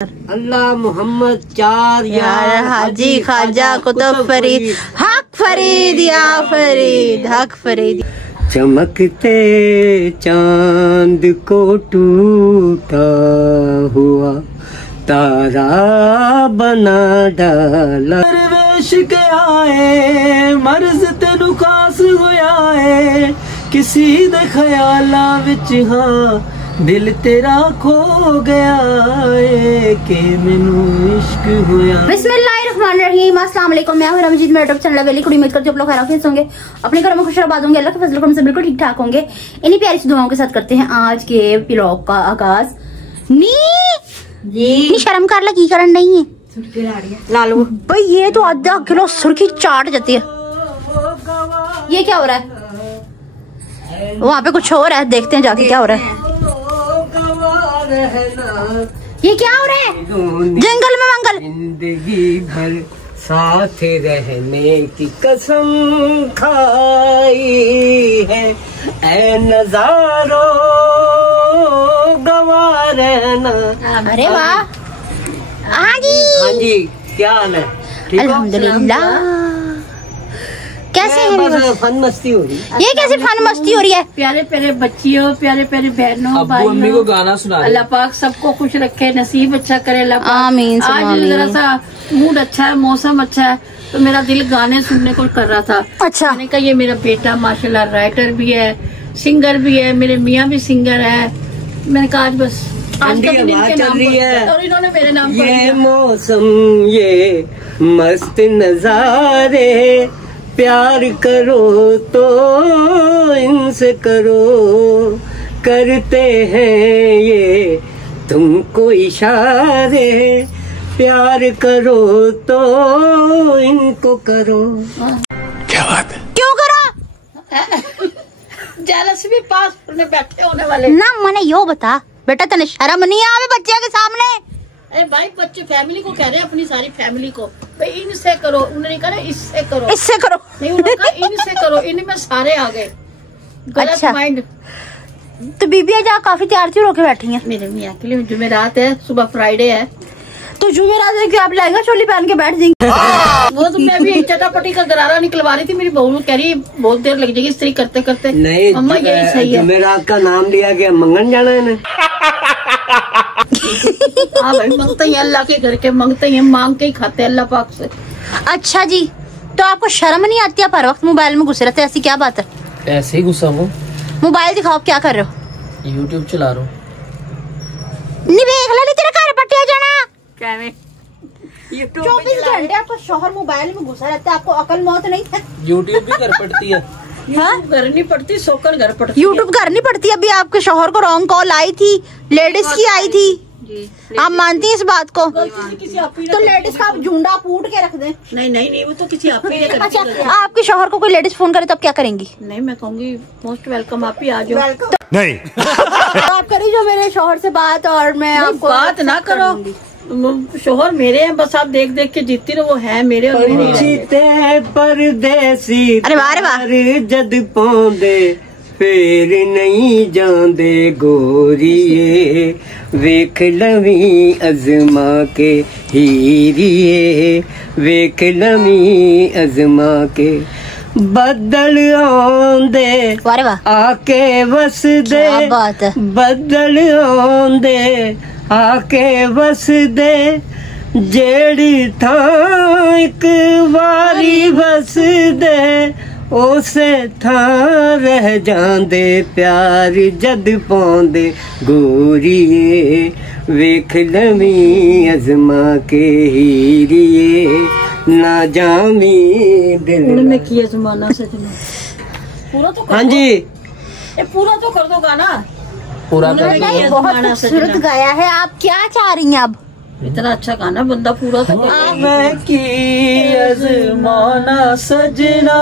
अल्लाह मोहम्मद चार यार हाजी ख्वाजा कुतुब फरीद हक फरीद या फरीद हक फरीद। चमकते चांद को टूटा हुआ तारा बना डाला। दरवेश के आए मर्ज तेनू खास होया है किसी दे ख्याला विच हाँ दिल तेरा खो गया है कि मैनू इश्क होया। बिस्मिल्लाहिर्रहमानिर्रहीम। अस्सलाम वालेकुम। मैं हूं रमजीत, मेरा यूट्यूब चैनल वेली कुड़ी। उम्मीद करती हूं आप लोग खैरियत से होंगे, अपने घरों में खुश आबाद होंगे, अल्लाह के फजल करम से बिल्कुल ठीक ठाक होंगे। इन्हीं प्यारी सी दुआओं के साथ करते हैं आज के व्लॉग का आगाज। नी शर्म कर ला की करन नहीं है लालू भाई, ये तो आधा किलो सुर्खी चाट जाती है। ये क्या हो रहा है? वहाँ पे कुछ हो रहा है, देखते हैं जाके क्या हो रहा है। ये क्या हो रहा है? जंगल में मंगल। जिंदगी भर साथ रहने की कसम खाई है ऐ नजारो गवा रहना। अरे वाह। हाँ जी क्या हाल है? अल्हम्दुलिल्लाह। कैसे हैं? फन मस्ती हो रही है। ये कैसे फन मस्ती हो रही है? प्यारे प्यारे बच्चियों, प्यारे प्यारे बहनों, भाइयों को गाना सुना। अल्लाह पाक सबको खुश रखे, नसीब अच्छा करे अल्लाह पाक। आमीन। आज जरा सा मूड अच्छा है, मौसम अच्छा है, तो मेरा दिल गाने सुनने को कर रहा था। अच्छा। मैंने कहा ये मेरा बेटा माशाल्लाह राइटर भी है, सिंगर भी है, मेरे मियाँ भी सिंगर है। मैंने कहा आज बस आज का दिन इनके नाम पर और इन्होंने मेरे नाम पर ये मौसम ये मस्त नजारे प्यार करो तो इनसे करो करते हैं ये तुमको इशारे प्यार करो तो इनको करो। क्या बात है? क्यों करो? जेलस भी पास में बैठे होने वाले ना मैंने यो बता बेटा, तने शर्म नहीं आवे बच्चे के सामने? अरे भाई बच्चे फैमिली को कह रहे हैं, अपनी सारी फैमिली को भाई इनसे करो। उन्होंने कहा इससे करो, इससे करो नहीं उन्होंने कहा इनसे करो। इनमें सारे आ गए गलत अच्छा। माइंड। तो बीबी आज काफी तैयार थी रोके बैठी है। मेरे मियाँ के लिए जुमेरात है, सुबह फ्राइडे है, तो जुमेरात आप लाएगा चोली पहन के बैठ जाएंगे। वो तो मैं भी चटापटी का गरारा निकलवा रही थी। मेरी बहू कह रही बहुत देर लग जाएगी इस्त्री करते करते। नहीं अम्मा यही सही है। जुमेरात का नाम लिया गया, मंगन जाना है ना। हाँ भाई मांगते ही अल्लाह के घर के मांगते ही, मांग के ही खाते अल्लाह पाक से। अच्छा जी, तो आपको शर्म नहीं आती? आप हर वक्त मोबाइल में घुसे रहते, ऐसी क्या बात है? ऐसे ही गुस्सा हूँ। मोबाइल दिखाओ, क्या कर रहे हो? यूट्यूब चला रहा हूँ। नहीं देख ला, नहीं तेरा घर पटिया जाना। क्या में 24 घंटे आपका शौहर मोबाइल में घुसा रहता है, आपको अकल मौत नहीं है? यूट्यूब भी कर पड़ती है। घर नहीं पड़ती, सोकर घर पड़ती। यूट्यूब घर नहीं पड़ती। अभी आपके शौहर को रॉन्ग कॉल आई थी, लेडीज की आई थी, आप मानती हैं इस बात को? तो लेडीज का आप झुंडा फूट के रख दें। नहीं नहीं नहीं, वो तो किसी आप ही ने कर अच्छा, दिया। आपके शौहर को कोई लेडीज फोन करे तो आप क्या करेंगी? नहीं मैं कहूँगी मोस्ट वेलकम, आप ही आ जाओ। नहीं तो आप करी जो मेरे शौहर से बात, और मैं आपको बात ना करो। शोहर मेरे हैं, बस आप देख देख के जीतती रहो। वो है मेरे और मेरे जीते परदेसी। अरे वाह, अरे वाह। जद पाउंदे फिर नहीं जांदे गोरिए वेख लवी अजमा के हीरिए वेख लवी अजमा के बदल आंदे आके वस दे। बात है। बदल आंदे आके वस दे जेड़ी था एक वारी बस दे उसे था रह जांदे प्यार जद पाउंदे गोरिए वेख लवी अजमा के हीरिए ना जामी दिल में किया जमाना सजना। पूरा तो हाँ जी, ये पूरा तो कर दो गाना। पूरा बहुत खूबसूरत गाया है। आप क्या चाह रही हैं अब? इतना अच्छा गाना बंदा पूरा तो कर। मैं की अजमाना सजना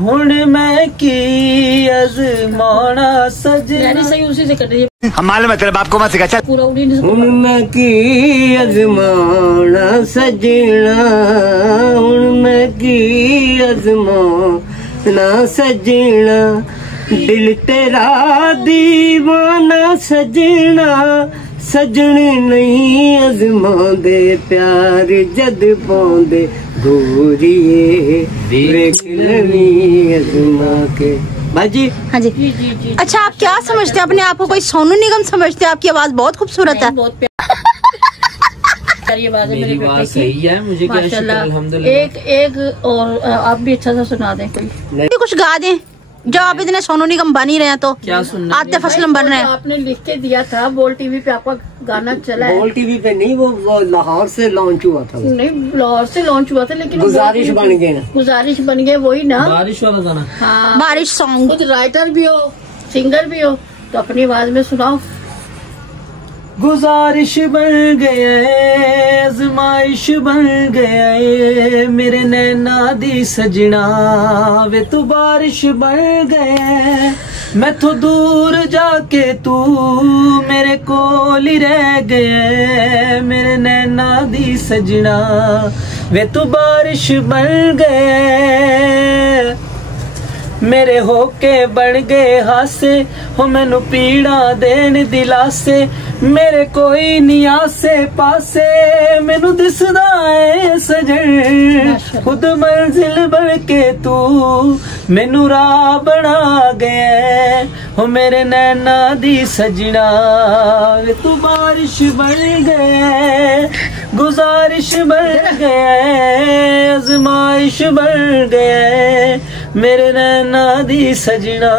हुण मैं की अजमाना सजना। सही उसी से कर रही है। हम मालूम है तेरे बाप को मत सिखा। चल पूरा उड़ी नहीं हुण मैं की अजमाना सजना हुण मैं की अजमाना सजना दिल तेरा दीवाना सजना सजने नहीं अजमांदे प्यार जद पाउंदे गोरिए वेख लवी अजमा के। भाई जी। हाँ जी। अच्छा, आप क्या समझते हैं अपने आप को? कोई सोनू निगम समझते हैं? आपकी आवाज बहुत खूबसूरत है। बहुत प्यारी आवाज है मेरे बेटे की। सही है, मुझे क्या शुक्र अल्हम्दुलिल्लाह। एक और आप भी अच्छा सा सुना दें कोई, कुछ गा दें। जो आप इतने सोनू निगम बन ही रहे हैं तो क्या सुनना? आतिफ असलम बन रहे हैं। आपने लिख के दिया था बोल टीवी पे आपका गाना चला है। बोल टीवी पे नहीं, वो लाहौर से लॉन्च हुआ था। नहीं, लाहौर से लॉन्च हुआ था, लेकिन गुजारिश बन गए ना। गुजारिश बन गए, वही ना, बारिश वाला गाना। हाँ, बारिश सॉन्ग। खुद राइटर भी हो, सिंगर भी हो, तो अपनी आवाज में सुनाओ। गुजारिश बन गए, आजमाइश बन गए, मेरे नैना दी सजना वे तू बारिश बन गए। मैं तो दूर जाके तू मेरे कोल ही रह गए, मेरे नैना दी सजना वे तू बारिश बन गए। मेरे होके बन गए हासे हो मैनू पीड़ा देन दिलासे, मेरे कोई नहीं आसे पासे मैनू दिसदा है सजन, खुद मंजिल बन के तू मैनू राह बना गए हो, मेरे नैना दी सजना तू बारिश बन गए, गुजारिश बन गए, आजमाइश बन गए, मेरे नैना दी सजना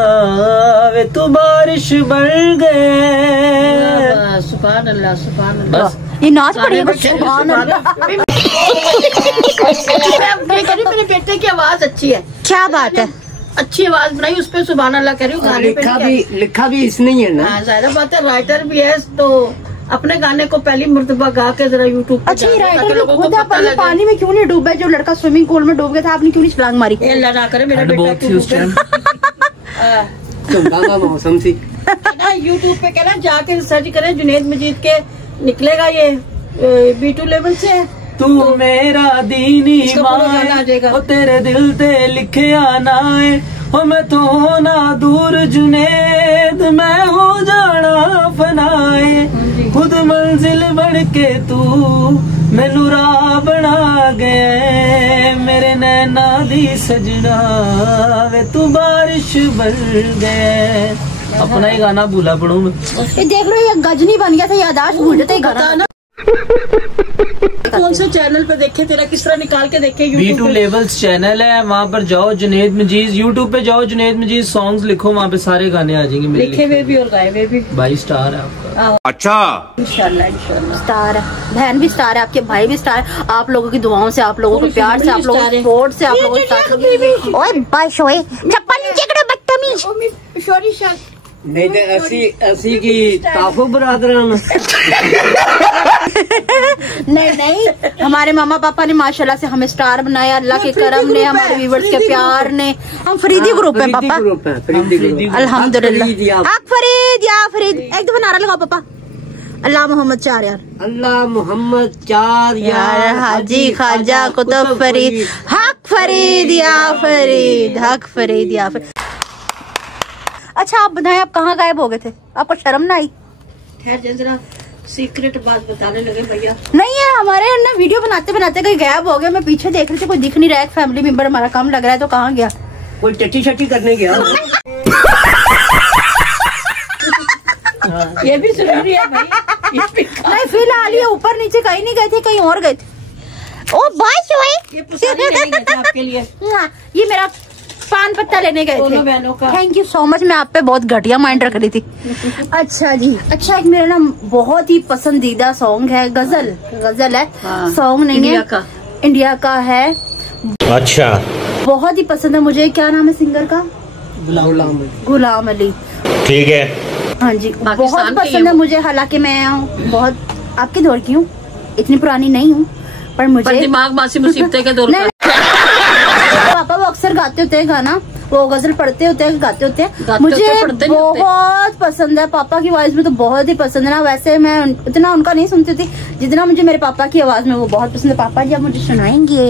वे तू बारिश बन गए। सुभान अल्लाह, सुभान अल्लाह। ये नाच पड़ी है। सुभान अल्लाह। मेरे बेटे की आवाज अच्छी है। क्या बात है, अच्छी आवाज बनाई, उस पे सुभान अल्लाह कह रही हूँ। लिखा भी इसने ही है ना। ज़ाहिर बात है, राइटर भी है, तो अपने गाने को पहली मर्तबा गा के जरा यूट्यूब पे। अच्छा, राइटर भी खुद आप पानी में क्यों नहीं डूबे? जो लड़का स्विमिंग पूल में डूब गया था, आपने क्यों नहीं छलांग मारी? अल्लाह ना करे मेरा बेटा मौसम सी ना। यूट्यूब पे कहना जाके सर्च करें, जुनैद मजीद के निकलेगा, ये B2 लेवल से। तू मेरा दीनी माए ओ तेरे दिल ते लिखिया ना है, हो मैं तो होना दूर जुनैद, मैं हो जाना फनाए, खुद मंजिल बन के तू मैनू राह बना गए, मेरे नैना दी सजना वे तू बारिश बन गए। अपना ही गाना भूला पड़ू मैं। ये देख लो, ये गजनी बन गया था, यादाश्त भूल जाते गाना। कौन से चैनल पे देखे, तेरा किस तरह निकाल के देखे? B2 लेवल्स चैनल है, वहाँ पर जाओ, जुनैद मजीद यूट्यूब पे जाओ, जुनैद मजीद सॉन्ग्स लिखो, वहाँ पे सारे गाने आ जाएंगे मेरे लिखे हुए भी और गाए हुए भी। भाई स्टार है आपका। अच्छा, इंशाल्लाह इंशाल्लाह स्टार है, बहन भी स्टार है, आपके भाई भी स्टार है। आप लोगों की दुआओं से, आप लोगों के प्यार से, आप लोगों के सपोर्ट से, आप लोगों के ओए बस ओए चप्पल नीचे करे बदतमीज। नहीं तो असी की ताफो बरादरान। नहीं, हमारे मामा पापा ने माशाल्लाह से हमें स्टार बनाया, अल्लाह के करम ने, हमारे व्यूवर्स के प्यार ने। हम फरीदी ग्रुप है पापा, अल्हम्दुलिल्लाह। हक फरीद या फरीद, एक दफा नारा लगाओ पापा। अल्लाह मोहम्मद 4 यार, अल्लाह मोहम्मद 4 यार, हाजी ख्वाजा कुतुब फरीद, हक फरीद या फरीद, हक फरीद या फरीद। अच्छा, आप बताएं, आप कहाँ गायब हो गए थे? आपको शर्म ना आई? ठहर जरा, सीक्रेट बात बताने लगे भैया। नहीं है, हमारे ना वीडियो बनाते बनाते कहीं गायब हो गया। मैं पीछे देख रही थी, कोई दिख नहीं रहा है। एक फैमिली मेंबर हमारा कम लग रहा है, तो कहाँ गया? कोई टट्टी शट्टी करने गया। ये भी जरूरी है भाई। नहीं, फिलहाल ये ऊपर नीचे कहीं नहीं गए थे, कहीं और गए थे। ओ बस ये पुसारी नहीं गए थे आपके लिए। ये मेरा पान पत्ता लेने गए थे। बहनों का थैंक यू सो मच। मैं आप पे बहुत घटिया माइंड रख रही थी। अच्छा जी, अच्छा, एक मेरा ना बहुत ही पसंदीदा सॉन्ग है, गजल है। सॉन्ग नहीं है, इंडिया का है। अच्छा, बहुत ही पसंद है मुझे। क्या नाम है सिंगर का? गुलाम अली। ठीक है, हाँ जी, बहुत पसंद है मुझे। हालांकि मैं बहुत आपके दौर की हूँ, इतनी पुरानी नहीं हूँ, पर मुझे दिमाग मासी मुसीबतें के दौर का। पापा वो अक्सर गाते होते हैं गाना, वो गजल पढ़ते होते हैं, गाते होते हैं। मुझे बहुत पसंद है। पापा की आवाज में तो बहुत ही पसंद है ना। वैसे मैं इतना उनका नहीं सुनती थी जितना मुझे मेरे पापा की आवाज में वो बहुत पसंद है। पापा जी, आप मुझे सुनाएंगे?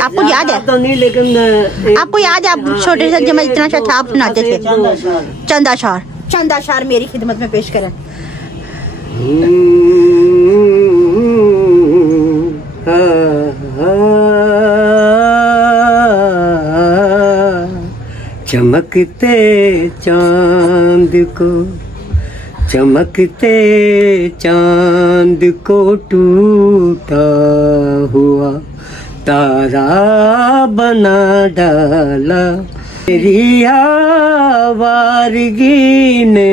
आपको याद है? तो नहीं, लेकिन आपको याद है, आप छोटे से जब मैं इतना अच्छा था, आप सुनाते थे चंद अशार। चंद अशार मेरी खिदमत में पेश करें। चमकते चांद को, चमकते चांद को टूटा हुआ तारा बना डाला। तेरी आवारगी ने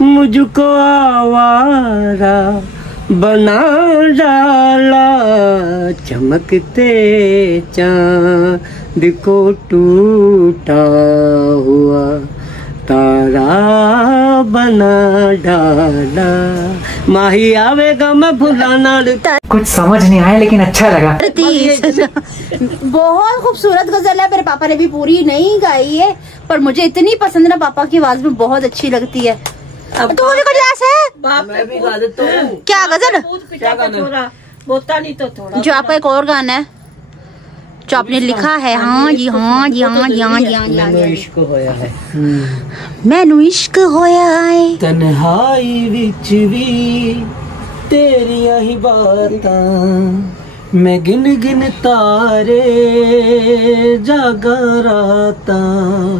मुझको आवारा बना डाला। चमकते चांद को टूटा हुआ तारा बना डाला। माही आवेगा मैं भुलाना। कुछ समझ नहीं आया लेकिन अच्छा लगा। बहुत खूबसूरत गजल है, मेरे पापा ने भी पूरी नहीं गाई है पर मुझे इतनी पसंद ना, पापा की आवाज में बहुत अच्छी लगती है। तो मुझे कुछ ऐसा है, मैं भी गा देता हूँ। क्या गजल? बोता नहीं तो थोड़ा जो आपका एक और गाना है जो आपने लिखा है। हाँ जी हाँ जी हाँ जी हाँ जी हाँ जी हाँ जी। इश्क होया है, मैनू इश्क होया है। तन्हाई विच भी तेरियां ही बातां, मैं गिन गिन तारे जागा रातां।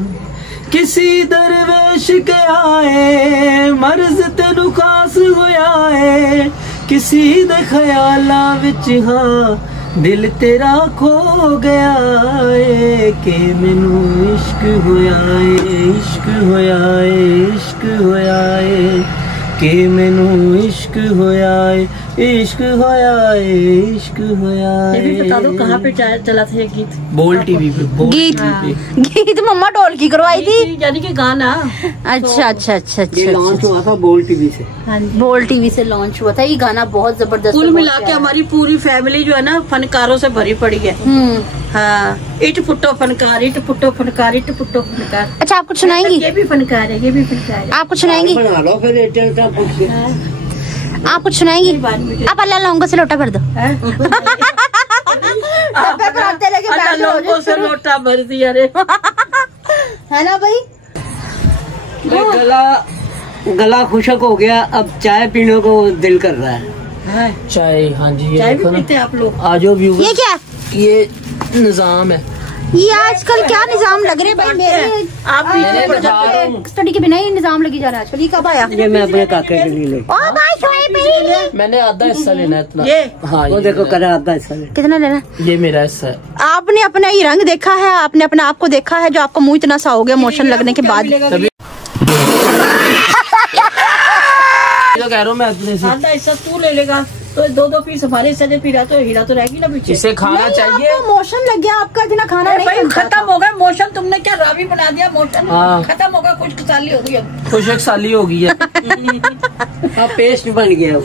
किसी दरवेश के आए मर्ज तेनू खास होया है। किसी दे ख्यालां विच हाँ दिल तेरा खो गया है। के मैनू इश्क होया है, इश्क होया है, इश्क होया है। के मैनू इश्क होया है, इश्क होया है, इश्क होया है। ये भी बता दो कहाँ पे चला था ये गीत? बोल टीवी पे। गीत गीत मम्मा ढोल की करवाई थी, यानी कि गाना। अच्छा अच्छा अच्छा ये लॉन्च हुआ था बोल टीवी से। बोल टीवी से लॉन्च हुआ था ये गाना, बहुत जबरदस्त। कुल मिला के हमारी पूरी फैमिली जो है ना फनकारों से भरी पड़ी है। हाँ, it पुट्टो Fankar, it पुट्टो Fankar, it पुट्टो फनकार। अच्छा आप कुछ सुनाएंगी? ये भी फनकार है, ये भी फनकार है। आप कुछ सुनाएंगी? बना लो फिर एयरटेल का पूछ के। आप कुछ सुनाएंगी? आप अल्लाह लौंगों से लोटा भर दो। लोगों से लोटा भर दिया रे, है ना भाई? गला खुशक हो गया, अब चाय पीने को दिल कर रहा है। चाय, हाँ जी, चाय भी पीते हैं आप लोग? आज व्यू। ये क्या? ये निजाम है। ये आजकल क्या निजाम लग रहे भाई मेरे? आप स्टडी के बिना ही निजाम लगी जा रहा है आजकल। ये कब आया? ये मैं अपने काके के लिए ले। ओ भाई छोए मैंने आधा हिस्सा लेना है इतना। ये हाँ, वो देखो करा आधा हिस्सा ले। कितना लेना? ये मेरा हिस्सा है। आपने अपना ये रंग देखा है, आपने अपने आप को देखा है जो आपका मुंह इतना सा हो गया मोशन लगने के बाद? तो कह रहा हूँ मैं अपने से आधा हिस्सा तू ले लेगा तो दो दो पीस हमारे हिस्से से पीरा तो हीरा तो रहेगी ना पीछे। इसे खाना चाहिए। मोशन लग गया आपका, इतना खाना नहीं भाई खत्म हो गया मोशन। तुमने क्या रावी बना दिया मोशन? हाँ। खत्म हो गया, खुश्क साली हो गई अब। खुशक साली हो गई है। अब पेस्ट बन गया।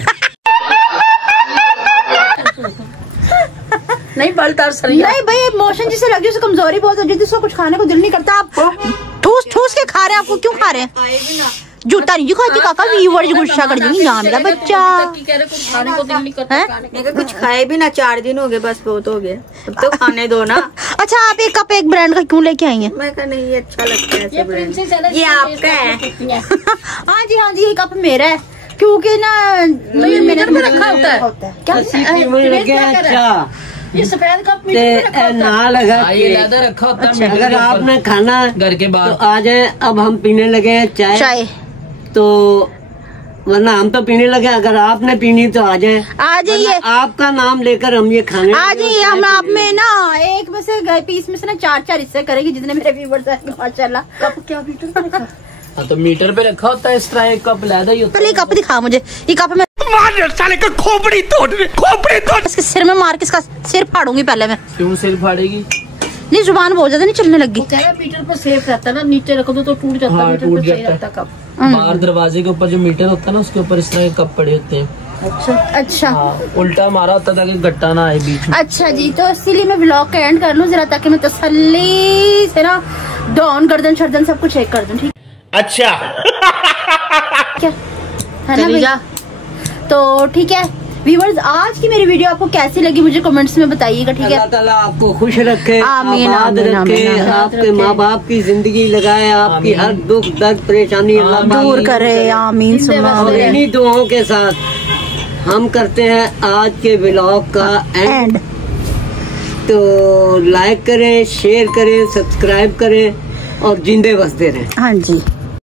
नहीं बलदार सरिया नहीं भाई, मोशन जिसे लगी उसे कमजोरी बहुत होती है, जिसको कुछ खाने को दिल नहीं करता। आप ठूस ठूस के खा रहे हैं, आपको क्यों खा रहे हैं? जूता नहीं खाती काका, व्यूअर गुस्सा कर देंगे। यहाँ मेरा बच्चा खाने को दिल नहीं करता। कुछ खाए भी ना, 4 दिन हो गए, बस बहुत हो गए, अब तो खाने दो ना। अच्छा आप एक कप एक ब्रांड का क्यों लेके आई हैं? मैं कहा नहीं ये अच्छा लगता है ये प्रिंसेस है ना, ये आपका है। हाँ जी ये कप मेरा है, क्योंकि ना ये मीटर में रखा होता है क्या? ये सफेद कप मीटर में रखा होता है। ना लगा ये लेदर रखा होता है। अच्छा, अगर आपने खाना घर के बाद तो आ जाए। अब हम पीने लगे हैं चाय, तो वरना हम तो पीने लगे। अगर आपने पीनी तो आ जाए, आ जाइए। आपका नाम लेकर हम ये खाने आ जाइए। हम आप में ना एक में से पीस में से ना 4-4 हिस्से करेंगे जितने मेरे व्यूअर्स हैं माशाल्लाह। कप क्या मीटर में रखा? हाँ, तो मीटर पे रखा होता है इस तरह। एक कप लेदा ही होता है। पहले कप दिखा मुझे। ये कप में साले का खोपड़ी तोड़ इसके सिर में मार के इसका सिर फाड़ूंगी पहले मैं। क्यों सिर फाड़ेगी? नहीं जुबान बहुत ज्यादा नहीं चलने लगी। कह रहा मीटर पर सेफ रहता है ना, नीचे रख दो तो टूट जाता है। हाँ, मीटर टूट पे सही जाता है। रहता कप। बाहर दरवाजे के ऊपर जो मीटर होता है ना, उसके ऊपर इस तरह के कप पड़े होते हैं। अच्छा हाँ, उल्टा मारा होता ताकि गट्टा ना आए बीच में। अच्छा जी, तो इसीलिए मैं व्लॉग का एंड कर लूं जरा, ताकि मैं तसल्ली से ना डाउन गर्दन शर्दन सब कुछ चेक कर दूं। ठीक? अच्छा। क्या है ना भैया? तो ठीक है, व्यूअर्स, आज की मेरी वीडियो आपको कैसी लगी मुझे कमेंट्स में बताइएगा, ठीक है। अल्लाह ताला आपको खुश रखे, आमीन, आबाद आमीन, रखे, आमीन, आपके माँ बाप की जिंदगी लगाए, आपकी हर दुख दर्द परेशानी अल्लाह दूर करे, आमीन सुम्मा और आमीन। इन्हीं दुआओं के साथ हम करते हैं आज के व्लॉग का एंड। तो लाइक करें, शेयर करें, सब्सक्राइब करें और जिंदे बसते रहें। हाँ जी।